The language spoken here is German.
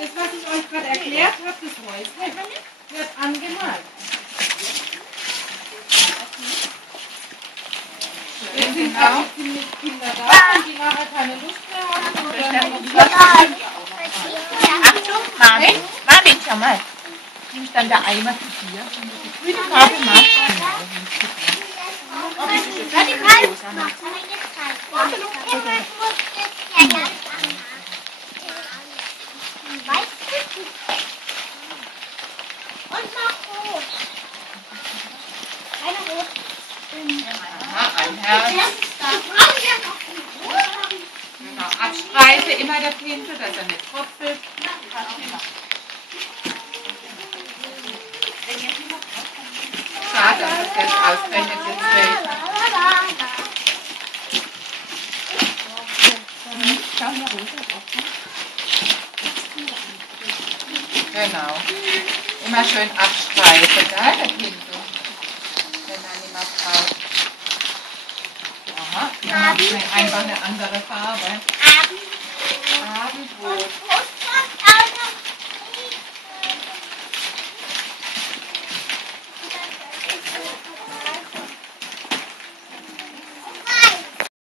Das, was ich euch gerade erklärt habe, das Häuschen wird angemalt. Jetzt sind gerade ziemlich Kinder da, wenn die nachher keine Lust mehr haben. Achtung, Marvin, schau mal. Nimmst dann der Eimer zu dir und die grüne Farbe machst du genau. Und noch rot. Eine rot. Aha, ein Herz. Genau, abstreiche immer der Tinte, dass er nicht tropft. Schade, dass es jetzt ausgerechnet jetzt fällt. Genau. Immer schön abstreichen, da der Tinte. Wenn man nicht mehr braucht. Aha, wir machen einfach eine andere Farbe. Abendrot.